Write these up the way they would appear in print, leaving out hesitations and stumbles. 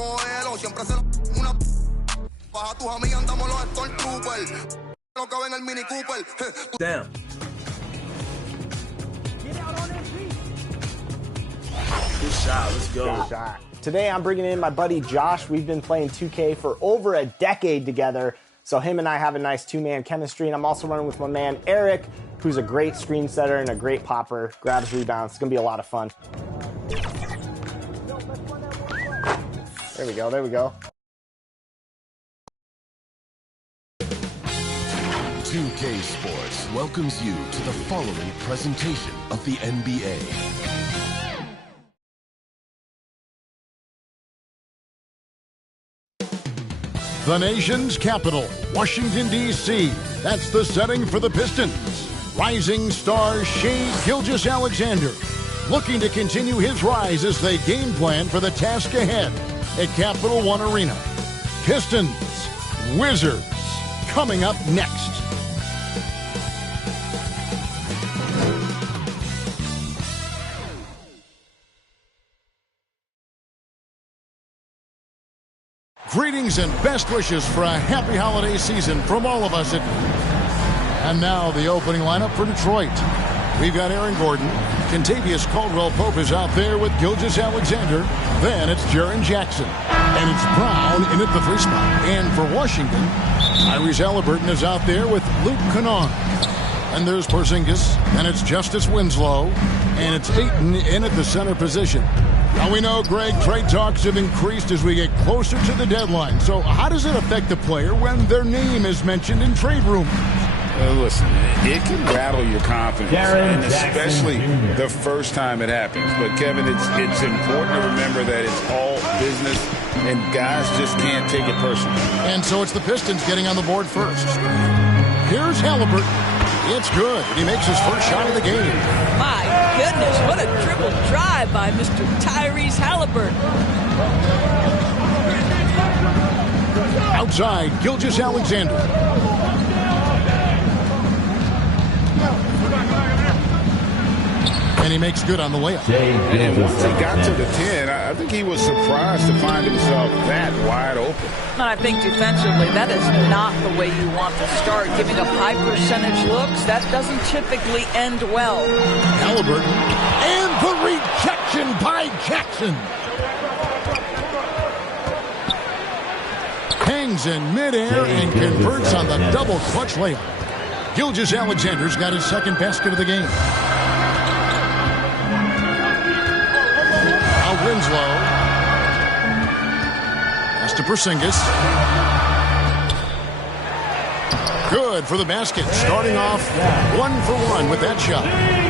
cógelo, siempre se una baja tus amigas, andamos los Stormtroopers. No cabe en el Mini Cooper. Damn. Good shot, let's go. Good shot. Today I'm bringing in my buddy Josh. We've been playing 2K for over a decade together, so him and I have a nice two-man chemistry, and I'm also running with my man Eric, who's a great screen setter and a great popper, grabs rebounds. It's going to be a lot of fun. There we go, there we go. 2K Sports welcomes you to the following presentation of the NBA. The nation's capital, Washington, D.C. That's the setting for the Pistons. Rising star Shai Gilgeous-Alexander looking to continue his rise as they game plan for the task ahead at Capital One Arena. Pistons, Wizards, coming up next. Greetings and best wishes for a happy holiday season from all of us. And now the opening lineup for Detroit. We've got Aaron Gordon. Kentavious Caldwell-Pope is out there with Gilgeous-Alexander. Then it's Jaren Jackson. And it's Brown in at the 3 spot. And for Washington, Tyrese Haliburton is out there with Luke Kennard. And there's Porzingis. And it's Justice Winslow. And it's Ayton in at the center position. Now we know, Greg, trade talks have increased as we get closer to the deadline. So how does it affect the player when their name is mentioned in trade rumors? Listen, it can rattle your confidence, and especially the first time it happens. But, Kevin, it's important to remember that it's all business, and guys just can't take it personally. And so it's the Pistons getting on the board first. Here's Haliburton. It's good. He makes his first shot of the game. My goodness, what a dribble drive by Mr. Tyrese Haliburton. Outside, Gilgeous-Alexander. And he makes good on the layup. And once he got to the 10, I think he was surprised to find himself that wide open. And I think defensively, that is not the way you want to start. Giving up high percentage looks, that doesn't typically end well. Haliburton, and the rejection by Jackson. Hangs in midair and converts on the double clutch layup. Gilgeous-Alexander's got his second basket of the game. Now Winslow. Pass to Porzingis. Good for the basket. Starting off 1 for 1 with that shot.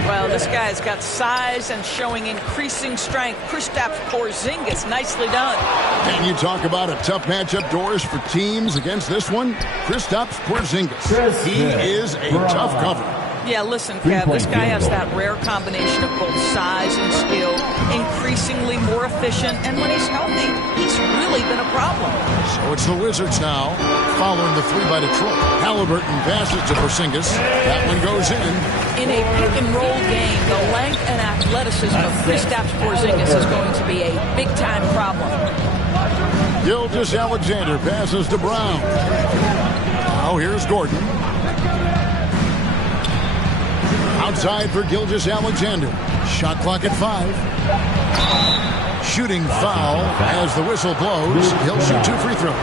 Well, this guy's got size and showing increasing strength. Kristaps Porzingis, nicely done. Can you talk about a tough matchup, Doris, for teams against this one? Kristaps Porzingis. He is a tough cover. Yeah, listen, Kev, this guy has that rare combination of both size and skill, increasingly more efficient, and when he's healthy, he's really been a problem. So it's the Wizards now, following the 3 by Detroit. Haliburton passes to Porzingis. That one goes in. In a pick-and-roll game, the length and athleticism of Kristaps Porzingis is going to be a big-time problem. Gilgeous-Alexander passes to Brown. Now here's Gordon. Outside for Gilgeous-Alexander. Shot clock at 5. Shooting foul as the whistle blows. He'll shoot 2 free throws.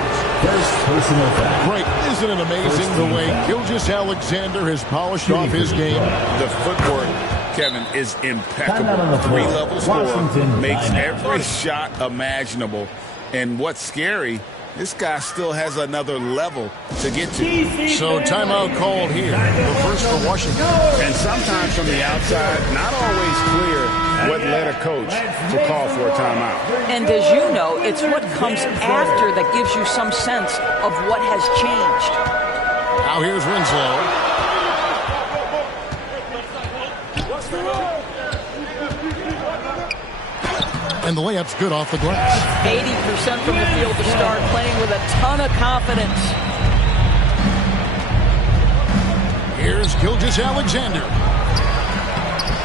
Great. Isn't it amazing the way Gilgeous-Alexander has polished off his game? The footwork, Kevin, is impeccable. 3 level score, makes every shot imaginable. And what's scary, this guy still has another level to get to. So timeout called here. The first for Washington. And sometimes from the outside, not always clear what led a coach to call for a timeout. And as you know, it's what comes after that gives you some sense of what has changed. Now here's Winslow. And the layup's good off the glass. 80% from the field to start, playing with a ton of confidence. Here's Gilgeous-Alexander.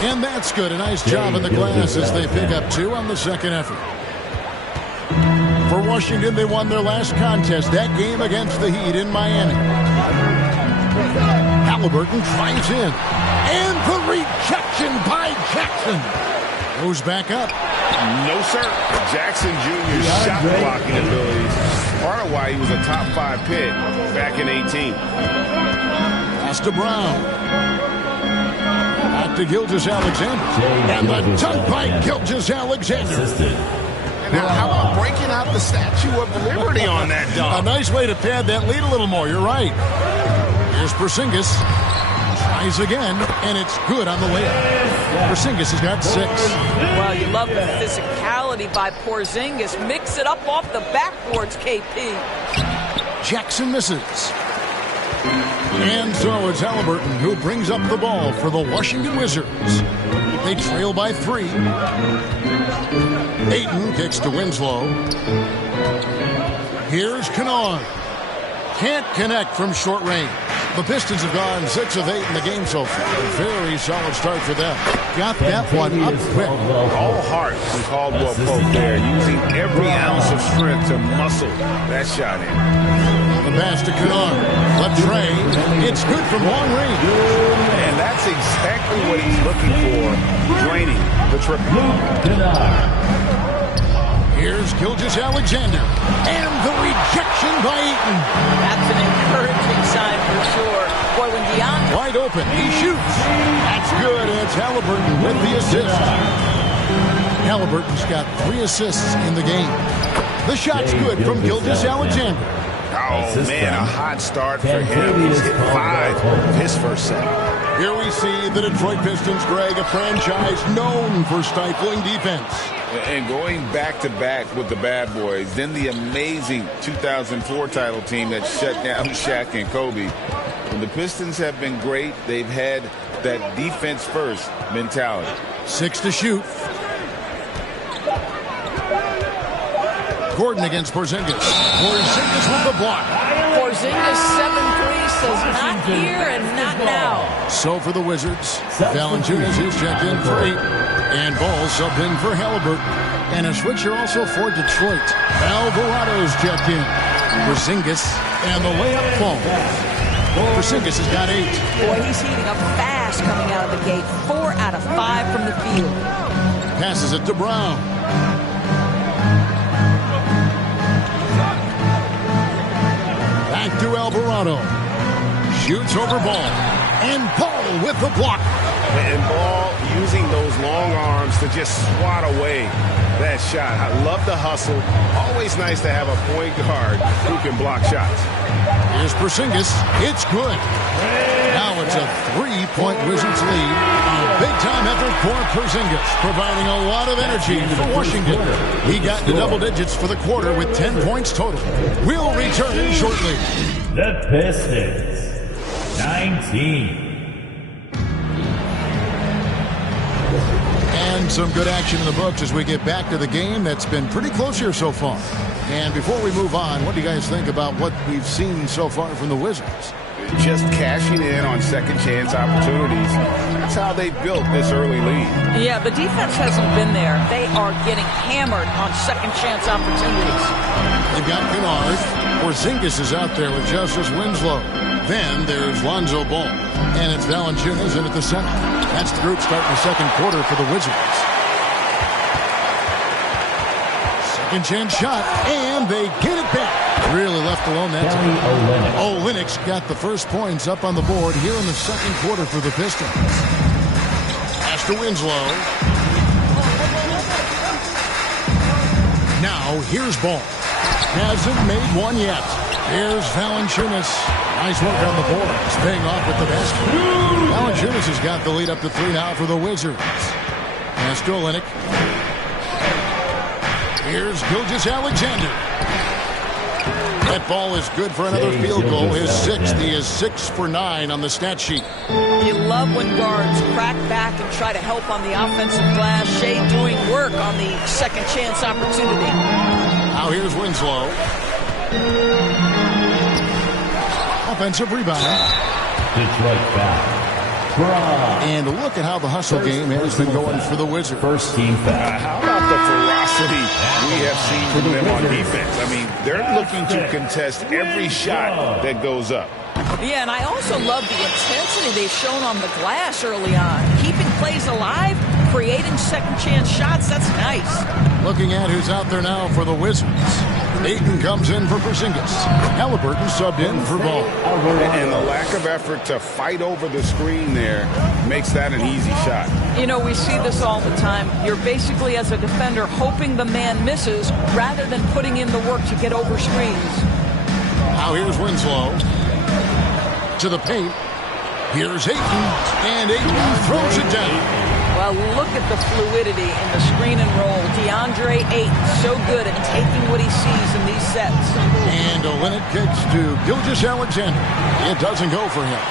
And that's good. A nice job in the glass as they pick up 2 on the second effort. For Washington, they won their last contest, that game against the Heat in Miami. Halliburton drives in. And the rejection by Jackson. Goes back up. No, sir. Jackson Jr.'s shot blocking abilities. Part of why he was a top 5 pick back in 18. Pass to Brown. Back to Gilgeous-Alexander. And the dunk by Gilgeous-Alexander. Now, how about breaking out the Statue of Liberty on that dunk? A nice way to pad that lead a little more. You're right. Here's Porzingis. Tries again, and it's good on the layup. Porzingis has got 6. Well, you love the physicality by Porzingis. Mix it up off the backboards, KP. Jackson misses. And so it's Halliburton who brings up the ball for the Washington Wizards. They trail by 3. Ayton kicks to Winslow. Here's Kennard. Can't connect from short range. The Pistons have gone 6 of 8 in the game so far. A very solid start for them. Got that one up quick. All heart from Caldwell Pope there, using every ounce of strength to muscle that shot in. The pass to Kennard. Left tray. It's good from long range. And that's exactly what he's looking for, draining the triple. Here's Gilgeous-Alexander. And the rejection by Ayton. That's an encouraging sign for sure. Boy, when DeAndre... Wide open. He shoots. That's good. And it's Halliburton with the assist. Halliburton's got 3 assists in the game. The shot's good from Gilgeous-Alexander. Oh, man, a hot start for him. He's hit 5 of his first set. Here we see the Detroit Pistons, Greg, a franchise known for stifling defense. And going back-to-back with the bad boys, then the amazing 2004 title team that shut down Shaq and Kobe. When the Pistons have been great, they've had that defense-first mentality. 6 to shoot. Gordon against Porzingis. Porzingis with the block. Porzingis 7-3 says not here and not now. So for the Wizards, Valanciunas is checked in for 8. And Ball subbed in for Halliburton. And a switcher also for Detroit. Alvarado's checked in. Porzingis and the layup falls. Porzingis has got 8. Boy, he's heating up fast coming out of the gate. 4 out of 5 from the field. Passes it to Brown. Back to Alvarado. Shoots over Ball. And Ball with the block. And Ball using those long arms to just swat away that shot. I love the hustle. Always nice to have a point guard who can block shots. Here's Porzingis. It's good. Now it's a 3-point Wizards lead. A big-time effort for Porzingis, providing a lot of energy for Washington. He got to double digits for the quarter with 10 points total. We'll return shortly. The Pistons, 19. And some good action in the books as we get back to the game that's been pretty close here so far. And before we move on, what do you guys think about what we've seen so far from the Wizards? Just cashing in on second chance opportunities. That's how they built this early lead. Yeah, the defense hasn't been there. They are getting hammered on second chance opportunities. They've got Kennard. Porzingis is out there with Justice Winslow. Then there's Lonzo Ball. And it's Valanciunas in at the center. That's the group starting the second quarter for the Wizards. Second chance shot, and they get it back. Really left alone that time. Olynyk's got the first points up on the board here in the second quarter for the Pistons. Pass to Winslow. Now here's Ball. Hasn't made one yet. Here's Valanciunas. Nice work on the boards, paying off with the basket. Valanciunas has got the lead up to 3 now for the Wizards. Pass to Olynyk. Here's Gilgeous-Alexander. That ball is good for another field goal. His 6th. He is 6 for 9 on the stat sheet. You love when guards crack back and try to help on the offensive glass. Shea doing work on the second chance opportunity. Now here's Winslow. Offensive rebound. Detroit foul. And look at how the hustle game has been going for the Wizards. First team foul. How about the ferocity intensity we have seen from them on defense. I mean, they're looking to contest every shot that goes up. Yeah, and I also love the intensity they've shown on the glass early on. Keeping plays alive, creating second-chance shots, that's nice. Looking at who's out there now for the Wizards. Ayton comes in for Porzingis. Halliburton subbed in for Ball. And the lack of effort to fight over the screen there makes that an easy shot. You know, we see this all the time. You're basically, as a defender, hoping the man misses rather than putting in the work to get over screens. Now here's Winslow. To the paint. Here's Ayton. And Ayton throws it down. Well, look at the fluidity in the screen and roll. DeAndre Ayton, so good at taking what he sees in these sets. And Olynyk kicks to Gilgeous-Alexander. It doesn't go for him.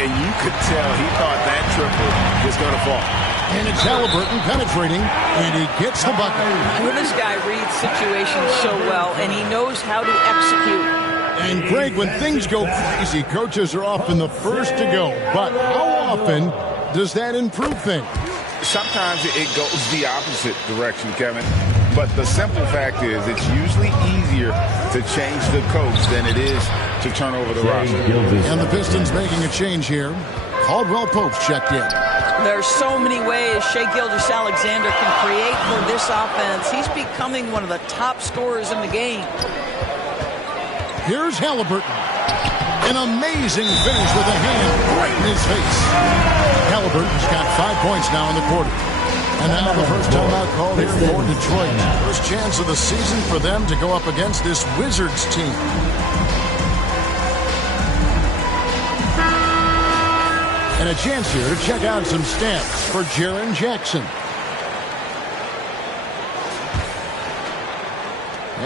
And you could tell he thought that triple was going to fall. And it's Halliburton penetrating, and he gets the bucket. This guy reads situations so well, and he knows how to execute. And Greg, when things go crazy, coaches are often the first to go. But how often does that improve things? Sometimes it goes the opposite direction, Kevin. But the simple fact is it's usually easier to change the coach than it is to turn over the roster. And the Pistons making a change here. Caldwell Pope's checked in. There's so many ways Shai Gilgeous-Alexander can create for this offense. He's becoming one of the top scorers in the game. Here's Halliburton. An amazing finish with a hand right in his face. Halliburton's got 5 points now in the quarter. And now the first timeout called here for Detroit. First chance of the season for them to go up against this Wizards team. And a chance here to check out some stats for Jaren Jackson.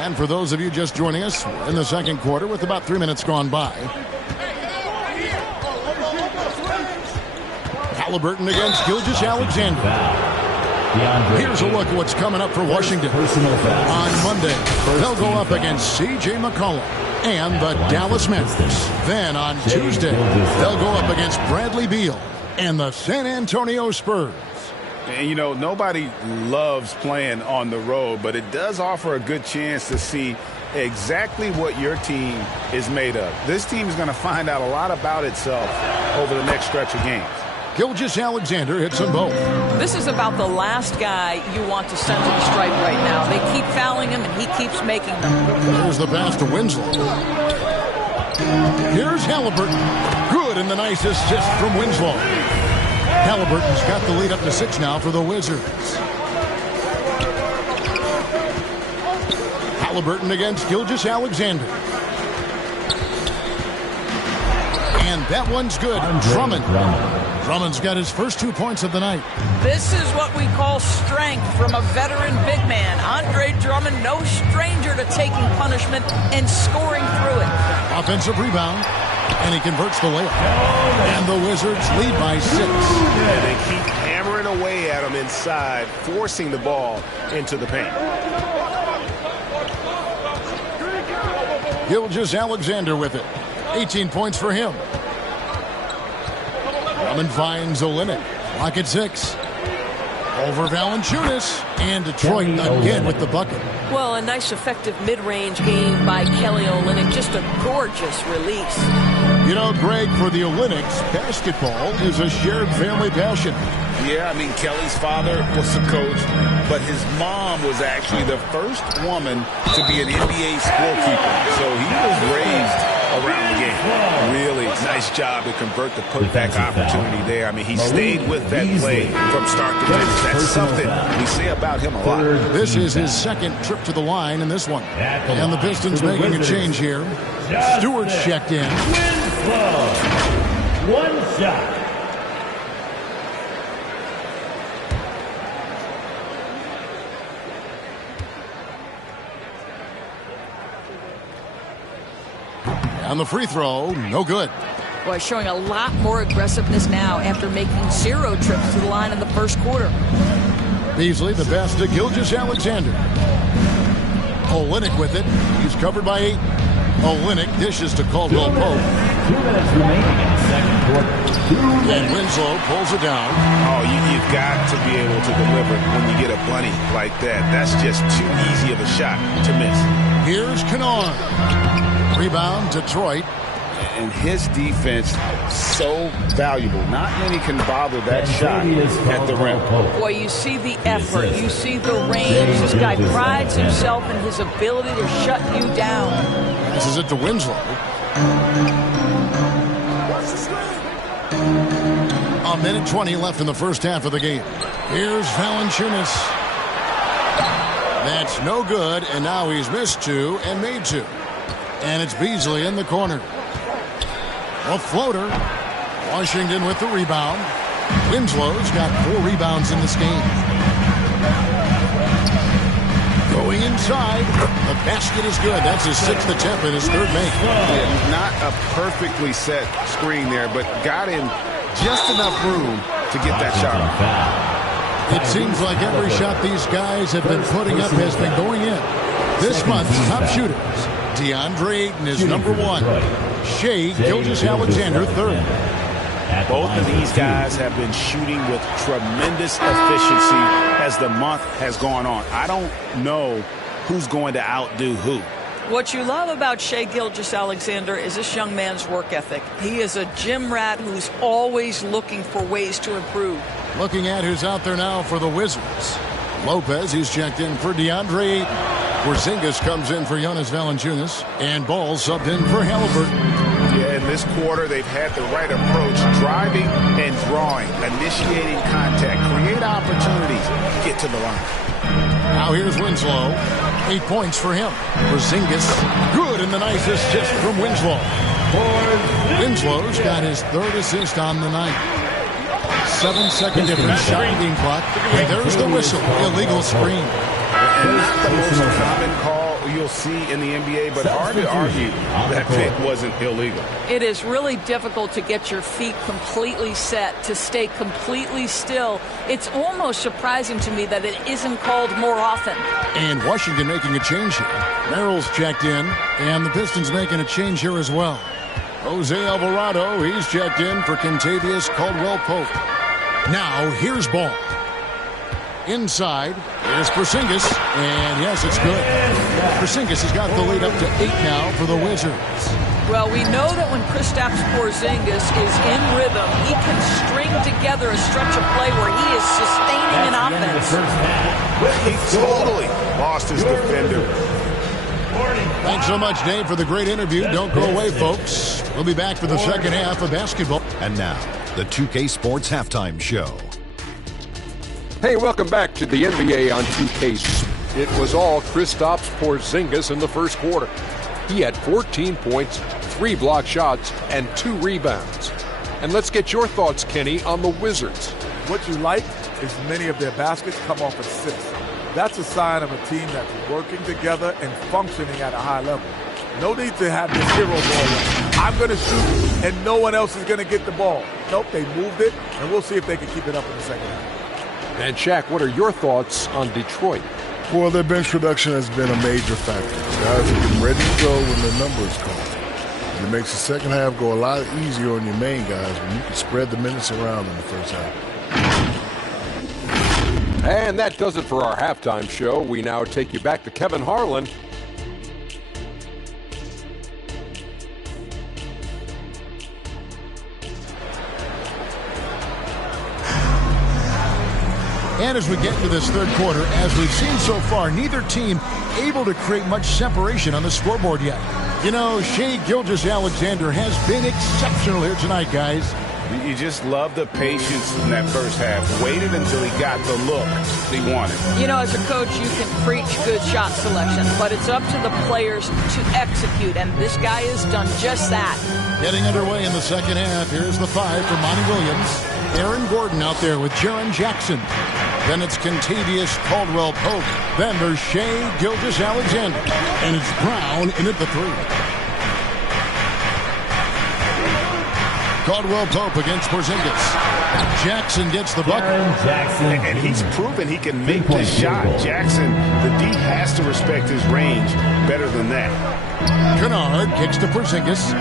And for those of you just joining us, we're in the second quarter with about 3 minutes gone by. Halliburton against Gilgeous-Alexander. Here's a look at what's coming up for Washington. On Monday, they'll go up against C.J. McCollum and the Dallas Mavericks. Then on Tuesday, they'll go up against Bradley Beal and the San Antonio Spurs. And, you know, nobody loves playing on the road, but it does offer a good chance to see exactly what your team is made of. This team is going to find out a lot about itself over the next stretch of games. Gilgeous-Alexander hits them both. This is about the last guy you want to send to the stripe right now. They keep fouling him, and he keeps making them. Here's the pass to Winslow. Here's Halliburton. Good, and the nice assist from Winslow. Halliburton's got the lead up to 6 now for the Wizards. Halliburton against Gilgeous-Alexander. And that one's good. Drummond. Drummond's got his first 2 points of the night. This is what we call strength from a veteran big man. Andre Drummond, no stranger to taking punishment and scoring through it. Offensive rebound, and he converts the layup. And the Wizards lead by 6. And they keep hammering away at him inside, forcing the ball into the paint. Gilgeous-Alexander with it. 18 points for him. Drummond finds Olynyk. Clock at 6. Over Valanciunas. And Detroit again with the bucket. Well, a nice effective mid-range game by Kelly Olynyk. Just a gorgeous release. You know, Greg, for the Olynyks, basketball is a shared family passion. Yeah, I mean, Kelly's father was the coach, but his mom was actually the first woman to be an NBA scorekeeper. So he was raised around the game. Really nice job to convert the putback opportunity there. I mean, he stayed with that play from start to finish. That's something we say about him a lot. This is his second trip to the line in this one. And the Pistons making a change here. Stewart's checked in. One shot. On the free throw, no good. Boy, showing a lot more aggressiveness now after making 0 trips to the line in the first quarter. Beasley, the pass to Gilgeous-Alexander. Olynyk with it. He's covered by 8. Olynyk dishes to Caldwell Pope. 2 minutes remaining in the second quarter. 2 And minutes. Winslow pulls it down. Oh, you've got to be able to deliver when you get a bunny like that. That's just too easy of a shot to miss. Here's Kennard. Rebound, Detroit. And his defense, so valuable. Not many can bother that shot at the rim. Boy, you see the effort. You see the range. This guy prides himself in his ability to shut you down. Passes it to Winslow. A minute 20 left in the first half of the game. Here's Valanciunas. That's no good, and now he's missed 2 and made 2. And it's Beasley in the corner. A floater. Washington with the rebound. Winslow's got 4 rebounds in this game. Going inside. The basket is good. That's his 6th attempt and his 3rd make. Yeah, not a perfectly set screen there, but got in just enough room to get that shot off. It seems like every shot these guys have been putting up has been going in. This month's top shooters. DeAndre Ayton is number 1. Shea Gilgeous-Alexander 3rd. Both of these guys have been shooting with tremendous efficiency as the month has gone on. I don't know who's going to outdo who. What you love about Shea Gilgeous-Alexander is this young man's work ethic. He is a gym rat who's always looking for ways to improve. Looking at who's out there now for the Wizards. Lopez, he's checked in for DeAndre Ayton. Porzingis comes in for Jonas Valanciunas. And Ball subbed in for Halliburton. Yeah, in this quarter, they've had the right approach. Driving and drawing. Initiating contact. Create opportunities. Get to the line. Now here's Winslow. 8 points for him. Porzingis. Good, and the nice assist from Winslow. Winslow's got his 3rd assist on the night. 7-second difference. Shot game clock. And there's the whistle. Illegal screen. And not the most common call you'll see in the NBA, but hard to argue that pick wasn't illegal. It is really difficult to get your feet completely set, to stay completely still. It's almost surprising to me that it isn't called more often. And Washington making a change here. Merrill's checked in, and the Pistons making a change here as well. Jose Alvarado, he's checked in for Kentavious Caldwell-Pope. Now, here's Ball. Inside is Porzingis, and yes, it's good. Porzingis has got the lead up to 8 now for the Wizards. Well, we know that when Kristaps Porzingis is in rhythm, he can string together a stretch of play where he is sustaining an offense. He totally lost his defender. Thanks so much, Dave, for the great interview. Don't go away, folks. We'll be back for the second half of basketball. And now, the 2K Sports Halftime Show. Hey, welcome back to the NBA on 2K. It was all Kristaps Porzingis in the first quarter. He had 14 points, 3 block shots, and 2 rebounds. And let's get your thoughts, Kenny, on the Wizards. What you like is many of their baskets come off assists. That's a sign of a team that's working together and functioning at a high level. No need to have this hero ball. I'm going to shoot, and no one else is going to get the ball. Nope, they moved it, and we'll see if they can keep it up in the second half. And Shaq, what are your thoughts on Detroit? Well, their bench production has been a major factor. Guys are getting ready to go when the number is called. And it makes the second half go a lot easier on your main guys when you can spread the minutes around in the first half. And that does it for our halftime show. We now take you back to Kevin Harlan. And as we get into this third quarter, as we've seen so far, neither team able to create much separation on the scoreboard yet. You know, Shea Gilgeous-Alexander has been exceptional here tonight, guys. You just love the patience in that first half. Waited until he got the look he wanted. You know, as a coach, you can preach good shot selection, but it's up to the players to execute, and this guy has done just that. Getting underway in the second half, here's the 5 for Monty Williams. Aaron Gordon out there with Jaren Jackson. Then it's Kentavious Caldwell-Pope. Then there's Shea Gilgeous-Alexander. And it's Brown in at the 3. Caldwell Pope against Porzingis. Jackson gets the bucket. And he's proven he can make this shot. Jackson, the D has to respect his range better than that. Kennard kicks to Porzingis.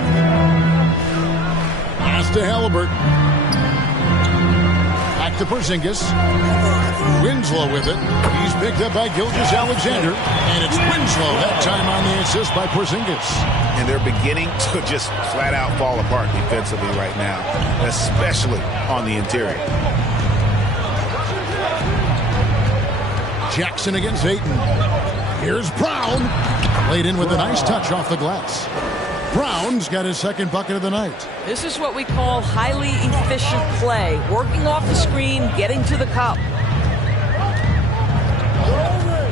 Pass to Halliburton. Back to Porzingis. Winslow with it. He's picked up by Gilgeous-Alexander. And it's Winslow that time on the assist by Porzingis. And they're beginning to just flat out fall apart defensively right now, especially on the interior. Jackson against Ayton. Here's Brown. Laid in with a nice touch off the glass. Brown's got his second bucket of the night. This is what we call highly efficient play. Working off the screen, getting to the cup.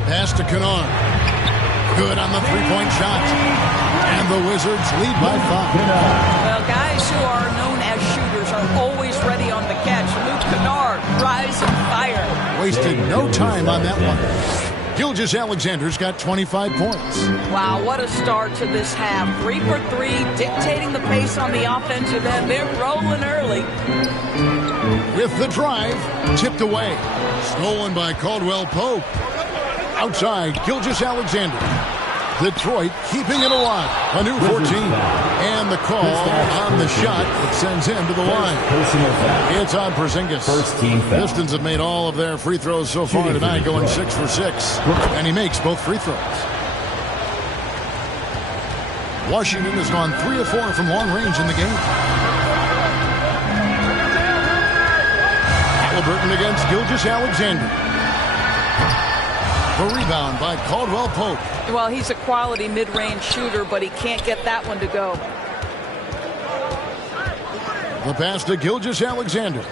Pass to Kennard. Good on the three-point shot. And the Wizards lead by 5. Well, guys who are known as shooters are always ready on the catch. Luke Kennard, rise and fire. Wasted no time on that one. Gilgeous-Alexander's got 25 points. Wow, what a start to this half. 3 for 3, dictating the pace on the offensive end. They're rolling early. With the drive, tipped away. Stolen by Caldwell Pope. Outside, Gilgeous-Alexander. Detroit keeping it alive. A new 14. And the call on the shot that sends him to the line. It's on Porzingis. First team foul. Pistons have made all of their free throws so far tonight, going 6 for 6. And he makes both free throws. Washington has gone 3 of 4 from long range in the game. Halliburton against Gilgeous-Alexander. The rebound by Caldwell Pope. Well, he's a quality mid-range shooter, but he can't get that one to go. The pass to Gilgeous-Alexander.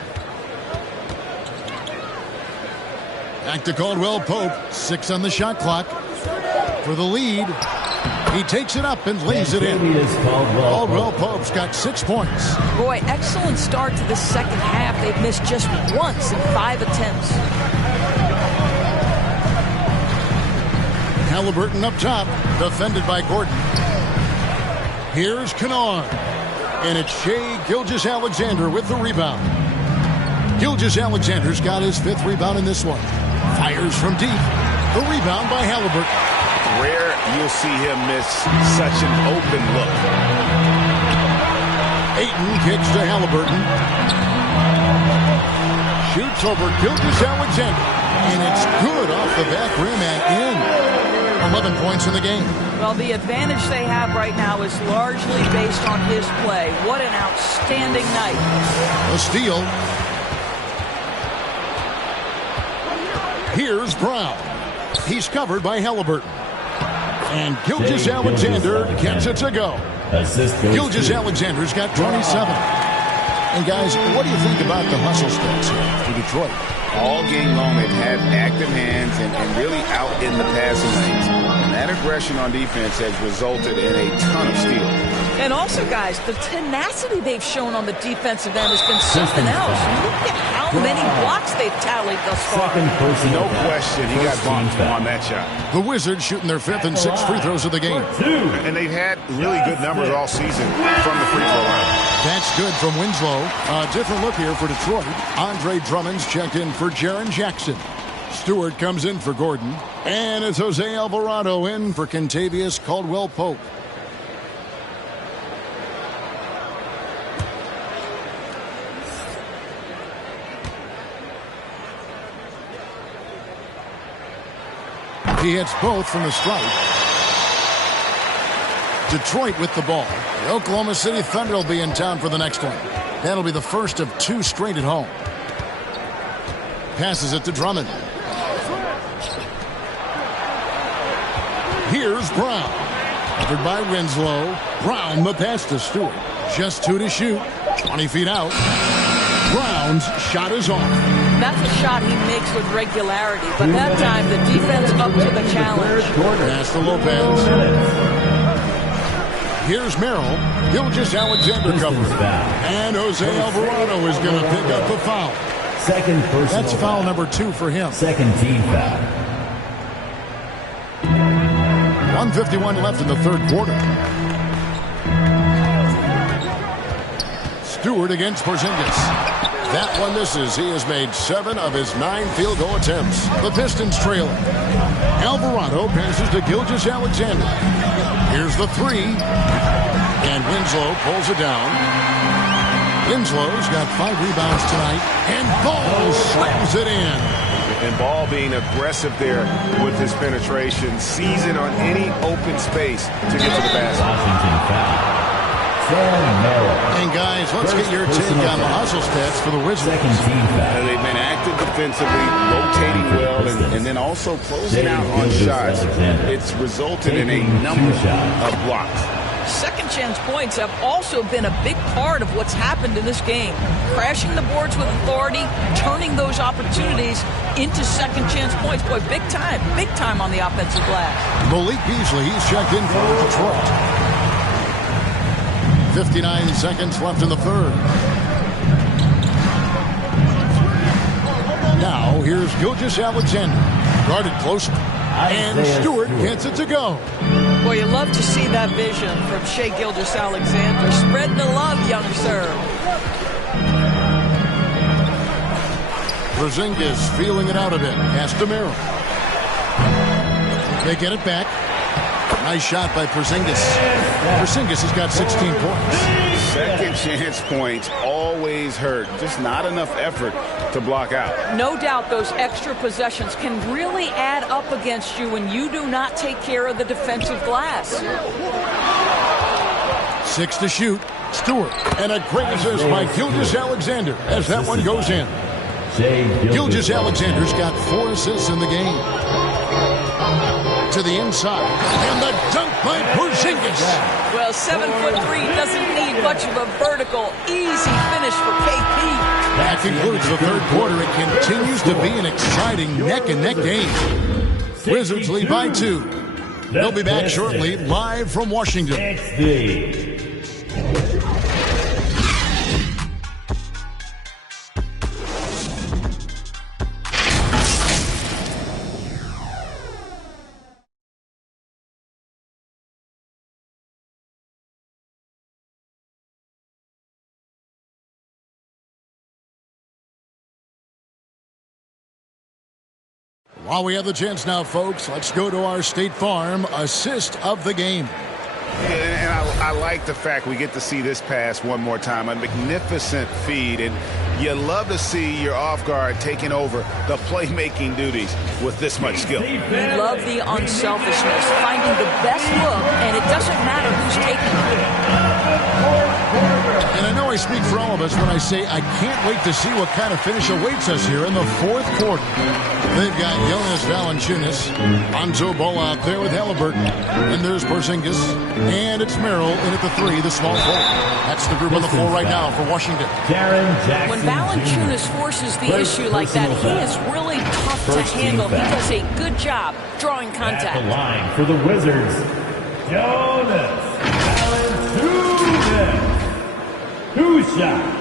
Back to Caldwell Pope. 6 on the shot clock. For the lead. He takes it up and lays it in. Caldwell Pope's got 6 points. Boy, excellent start to the second half. They've missed just once in 5 attempts. Halliburton up top, defended by Gordon. Here's Kennard. And it's Shai Gilgeous-Alexander with the rebound. Gilgeous-Alexander's got his 5th rebound in this one. Fires from deep. The rebound by Halliburton. Rare you'll see him miss such an open look. Ayton kicks to Halliburton. Shoots over Gilgeous-Alexander. And it's good off the back rim and in. 11 points in the game. Well, the advantage they have right now is largely based on his play. What an outstanding night. A steal. Here's Brown. He's covered by Halliburton. And Gilgeous-Alexander gets it to go. Gilgeous-Alexander's got 27. And guys, what do you think about the hustle stats here for Detroit? All game long, they've had active hands and really out in the passing lanes. And that aggression on defense has resulted in a ton of steals. And also, guys, the tenacity they've shown on the defensive end has been something else. Look at how many blocks they've tallied thus far. No question, he got bumped on that shot. The Wizards shooting their 5th and 6th free throws of the game. And they've had really good numbers all season from the free throw line. That's good from Winslow. A different look here for Detroit. Andre Drummond's checked in for Jaren Jackson. Stewart comes in for Gordon. And it's Jose Alvarado in for Kentavious Caldwell-Pope. He hits both from the stripe. Detroit with the ball. The Oklahoma City Thunder will be in town for the next one. That'll be the first of 2 straight at home. Passes it to Drummond. Here's Brown. Covered by Winslow. Brown the pass to Stewart. Just 2 to shoot. 20 feet out. Brown's shot is off. That's a shot he makes with regularity, but that time the defense up to the challenge. Pass to Lopez. Here's Merrill. Gilgeous-Alexander covered. And Jose Alvarado is going to pick up the foul. Second personal. That's foul number 2 for him. Second team foul. 1:51 left in the third quarter. Stewart against Porzingis. That one misses. He has made 7 of his 9 field goal attempts. The Pistons trail. Alvarado passes to Gilgeous-Alexander. Here's the 3. And Winslow pulls it down. Winslow's got 5 rebounds tonight. And Ball slams it in. And Ball being aggressive there with his penetration. Seizing on any open space to get to the basket. And guys, let's get your take on the hustle stats for the Wizards. They've been active defensively, rotating well, and then also closing out on shots. It's resulted in a number of blocks. Second chance points have also been a big part of what's happened in this game. Crashing the boards with authority, turning those opportunities into second chance points. Boy, big time on the offensive glass. Malik Beasley, he's checked in for Detroit. 59 seconds left in the third. Now, here's Gilgeous-Alexander. Guarded closely. And Stewart gets it to go. Boy, you love to see that vision from Shai Gilgeous-Alexander. Spreading the love, young sir. Porzingis feeling it out a bit. Pass to Merrill. They get it back. Nice shot by Porzingis. Porzingis has got 16 points. Second chance points always hurt. Just not enough effort to block out. No doubt those extra possessions can really add up against you when you do not take care of the defensive glass. 6 to shoot. Stewart. And a great assist by Gilgeous-Alexander as that one goes in. Gilgeous-Alexander's got 4 assists in the game. To the inside. And the dunk by Porzingis. Well, 7'3" doesn't need much of a vertical. Easy finish for KP. That concludes the third quarter. It continues to be an exciting neck-and-neck game. Wizards lead by 2. They'll be back shortly, live from Washington. While we have the chance now, folks, let's go to our State Farm assist of the game. And I like the fact we get to see this pass one more time. A magnificent feed. And you love to see your off guard taking over the playmaking duties with this much skill. We love the unselfishness, finding the best look, and it doesn't matter who's taking it. And I know I speak for all of us when I say I can't wait to see what kind of finish awaits us here in the fourth quarter. They've got Jonas Valanciunas, Lonzo Ball out there with Halliburton, and there's Porzingis, and it's Merrill in at the 3, the small forward. That's the group on the floor right now for Washington. When Valanciunas forces the issue like that, he is really tough to handle. He does a good job drawing contact. At the line for the Wizards, Jonas Valanciunas. 2 shots.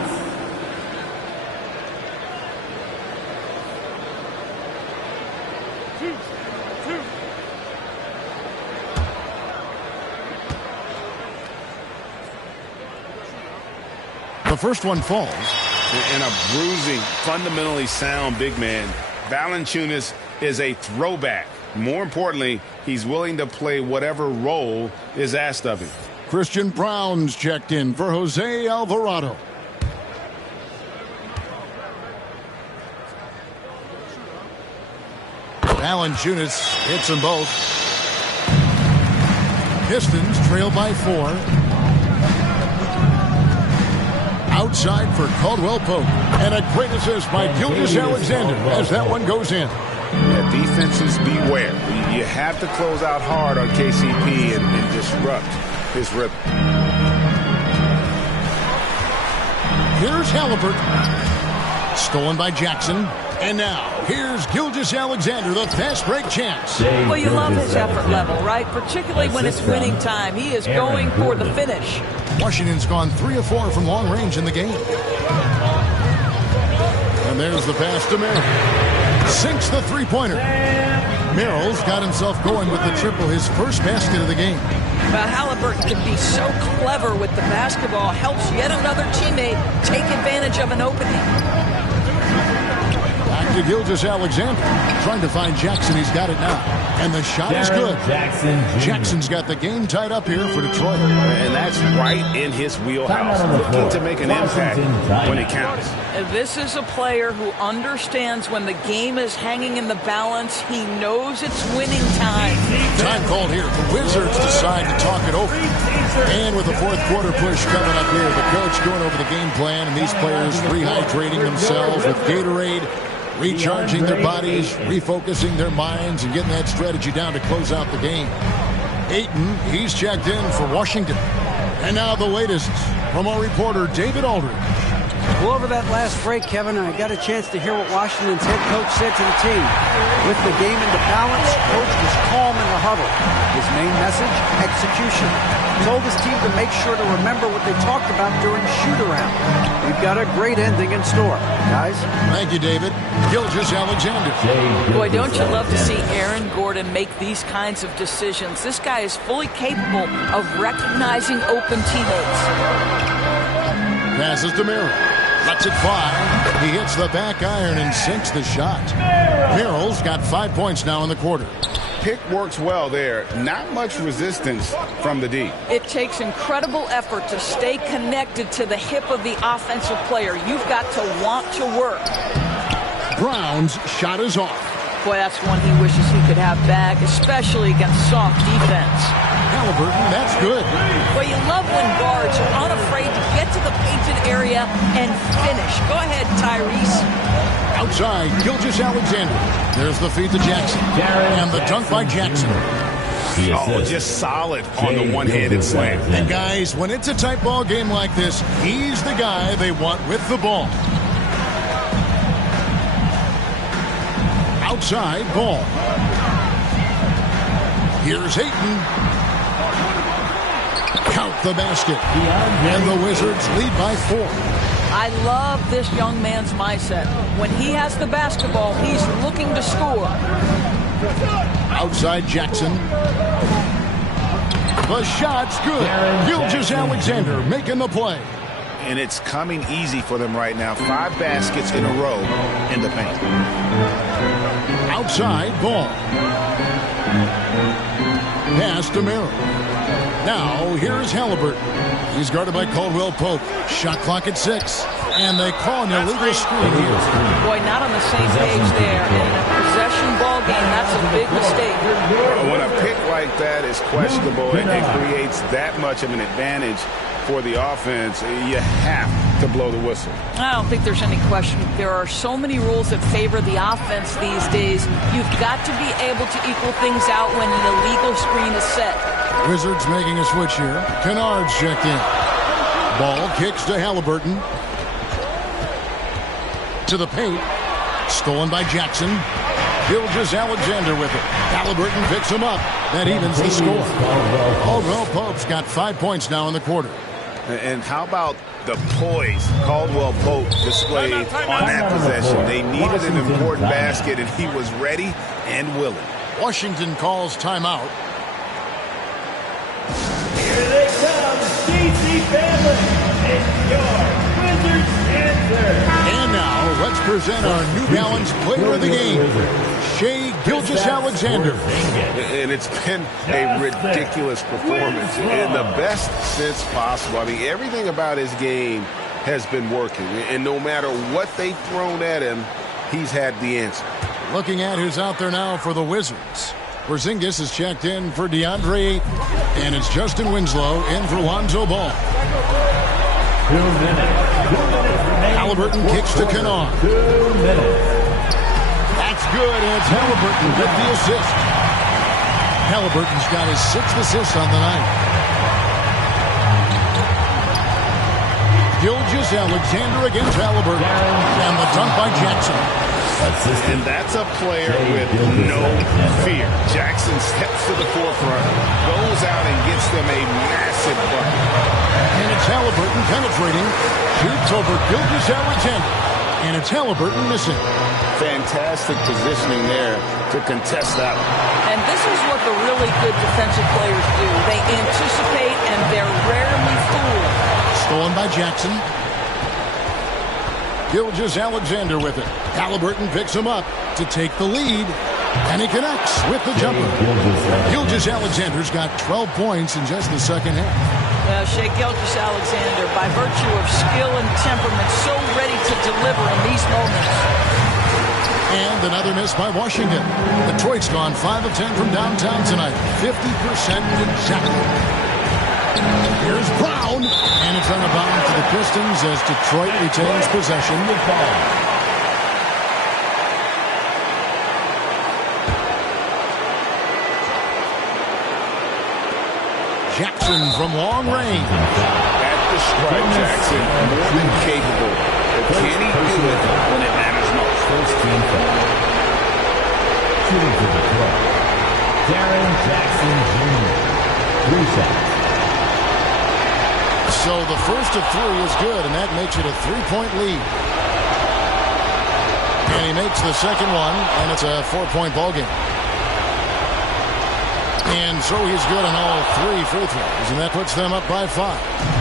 The first one falls. And a bruising, fundamentally sound big man. Valanciunas is a throwback. More importantly, he's willing to play whatever role is asked of him. Christian Brown's checked in for Jose Alvarado. Valanciunas hits them both. Pistons trail by 4. Outside for Caldwell Pope. And a great assist by Gilgeous-Alexander as that one goes in. Yeah, defenses beware. You have to close out hard on KCP and disrupt his rhythm. Here's Halliburton. Stolen by Jackson. And now, here's Gilgeous-Alexander, the fast break chance. Well, you love his effort level, right? Particularly when it's winning time. He is going for the finish. Washington's gone 3 of 4 from long range in the game. And there's the pass to Merrill. Sinks the three-pointer. Merrill's got himself going with the triple, his first basket of the game. Well, Halliburton can be so clever with the basketball, helps yet another teammate take advantage of an opening. Back to Gilgeous-Alexander, trying to find Jackson. He's got it now, and the shot is good. Jackson's got the game tied up here for Detroit. And that's right in his wheelhouse, looking to make an impact when it counts. This is a player who understands when the game is hanging in the balance. He knows it's winning time. Time called here. The Wizards decide to talk it over. And with the fourth quarter push coming up here, the coach going over the game plan, and these players rehydrating themselves with Gatorade, recharging their bodies, refocusing their minds, and getting that strategy down to close out the game. Ayton, he's checked in for Washington. And now the latest from our reporter, David Aldridge. Well, over that last break, Kevin, I got a chance to hear what Washington's head coach said to the team. With the game into balance, coach was calm in the huddle. His main message, execution. Told his team to make sure to remember what they talked about during shoot-around. We've got a great ending in store, guys. Thank you, David. Gilgeous-Alexander. Boy, don't you love to see Aaron Gordon make these kinds of decisions. This guy is fully capable of recognizing open teammates. Passes to Merrill. Lets it fly. He hits the back iron and sinks the shot. Merrill's got 5 points now in the quarter. Pick works well there. Not much resistance from the D. It takes incredible effort to stay connected to the hip of the offensive player. You've got to want to work. Brown's shot is off. Boy, that's one he wishes he could have back, especially against soft defense. Halliburton, that's good. Well, you love when guards are unafraid to get to the painted area and finish. Go ahead, Tyrese. Outside, Gilgeous-Alexander. There's the feed to Jackson. And the dunk by Jackson. Oh, just solid on the one-handed slam. And guys, when it's a tight ball game like this, he's the guy they want with the ball. Outside, ball. Here's Ayton. Count the basket. And the Wizards lead by 4. I love this young man's mindset. When he has the basketball, he's looking to score. Outside Jackson. The shot's good. Gilgeous-Alexander making the play. And it's coming easy for them right now. 5 baskets in a row in the paint. Outside, ball. Pass to Merrill. Now, here's Halliburton. He's guarded by Caldwell Pope. Shot clock at 6. And they call an illegal screen here. Boy, not on the same page there. In a possession ball game, that's a big mistake. When a pick like that is questionable and it creates that much of an advantage for the offense, you have to blow the whistle. I don't think there's any question. There are so many rules that favor the offense these days. You've got to be able to equal things out when an illegal screen is set. Wizards making a switch here. Kennard's checked in. Ball kicks to Halliburton. To the paint. Stolen by Jackson. Gilgeous-Alexander with it. Halliburton picks him up. That evens the score. Caldwell Pope's got 5 points now in the quarter. And how about the poise Caldwell Pope displayed on that possession? They needed an important basket, and he was ready and willing. Washington calls timeout. Here they come, DC family. It's your Wizards answer. And now, let's present our New Balance player of the game, Shai Gilgeous-Alexander. And it's been a ridiculous performance in the best sense possible. I mean, everything about his game has been working. And no matter what they've thrown at him, he's had the answer. Looking at who's out there now for the Wizards. Porzingis is checked in for DeAndre Ayton. And it's Justin Winslow in for Lonzo Ball. 2 minutes. 2 minutes remaining. Halliburton kicks to Kennard. 2 minutes. That's good, and it's Halliburton with the assist. Halliburton's got his 6th assist on the night. Gilgeous-Alexander against Halliburton. And the dunk by Jackson. And that's a player with no fear. Jackson steps to the forefront, goes out and gets them a massive bucket. And it's Halliburton penetrating. Shoots over Gilgeous-Alexander. And it's Halliburton missing. Fantastic positioning there to contest that one. And this is what the really good defensive players do. They anticipate and they're rarely fooled. Stolen by Jackson. Gilgeous-Alexander with it. Halliburton picks him up to take the lead. And he connects with the jumper. Gilgeous-Alexander's got 12 points in just the second half. Well, Shai Gilgeous-Alexander, by virtue of skill and temperament, so ready to deliver in these moments. And another miss by Washington. Detroit's gone 5 of 10 from downtown tonight. 50% exactly. Here's Brown. And it's on a bound for the Pistons as Detroit retains possession. Jackson from long range. At the stripe, Jackson, more than capable. But can he do it when it matters most? First team foul. Shooting for Detroit. Darren Jackson Jr. 3 shots. So the first of 3 is good, and that makes it a 3-point lead. And he makes the second one, and it's a 4-point ballgame. And so he's good on all 3 free throws, and that puts them up by 5.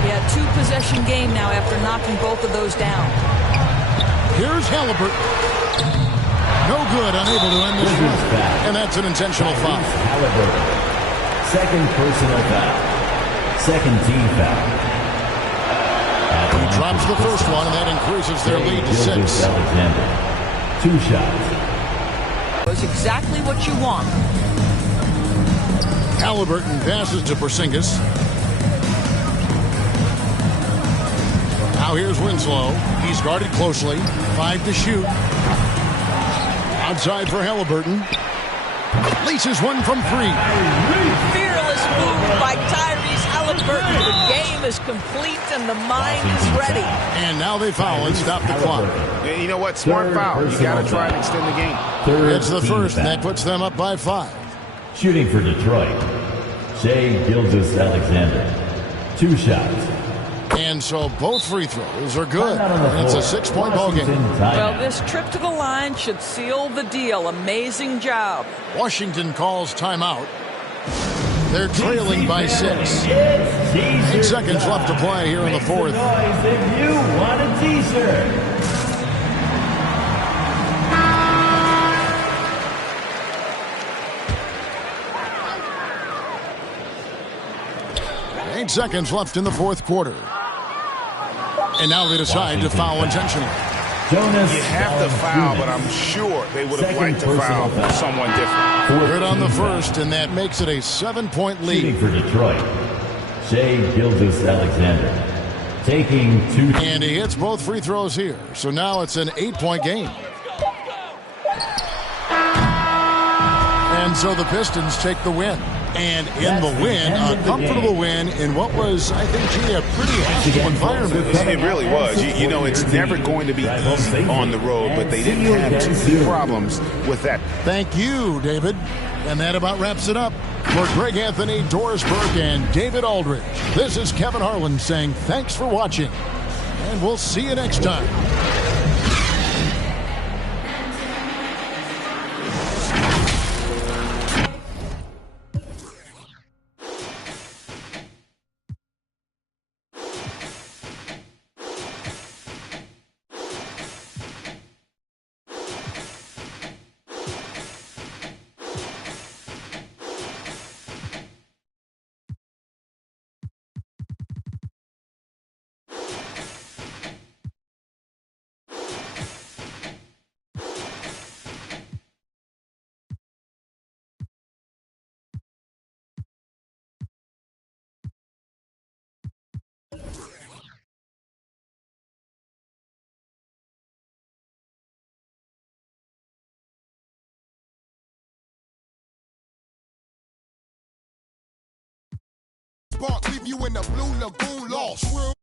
Yeah, 2-possession game now after knocking both of those down. Here's Halliburton. No good, unable to end this run. And that's an intentional foul. Halliburton. Second personal foul. Second team foul. He drops the first one, and that increases their lead to 6. Alexander. 2 shots. It's exactly what you want. Halliburton passes to Porzingis. Now here's Winslow. He's guarded closely. 5 to shoot. Outside for Halliburton. Leases one from 3. Fearless move by Tyrese Halliburton. The game is complete and the mind is ready. And now they foul and stop the clock. And you know what? Smart foul. You got to try and extend the game. It's the first, and that puts them up by 5. Shooting for Detroit. Shai Gilgeous-Alexander. 2 shots. And so both free throws are good. And it's a 6-point ballgame. Well, this trip to the line should seal the deal. Amazing job. Washington calls timeout. They're trailing by 6. 8 seconds left to play here in the fourth. If you want a t-shirt. 8 seconds left in the fourth quarter. And now they decide to foul intentionally. You have to foul, but I'm sure they would have liked to foul someone different. Good on the first, and that makes it a 7-point lead. Shooting for Detroit. Shai Gilgeous-Alexander. Taking 2. And he hits both free throws here. So now it's an 8-point game. And so the Pistons take the win. And in the win, a comfortable win in what was, I think, a pretty hostile environment. It really was. You know, it's never going to be easy on the road, but they didn't have too many problems with that. Thank you, David. And that about wraps it up. For Greg Anthony, Doris Burke, and David Aldridge, this is Kevin Harlan saying thanks for watching. And we'll see you next time. Leave you in the blue lagoon lost.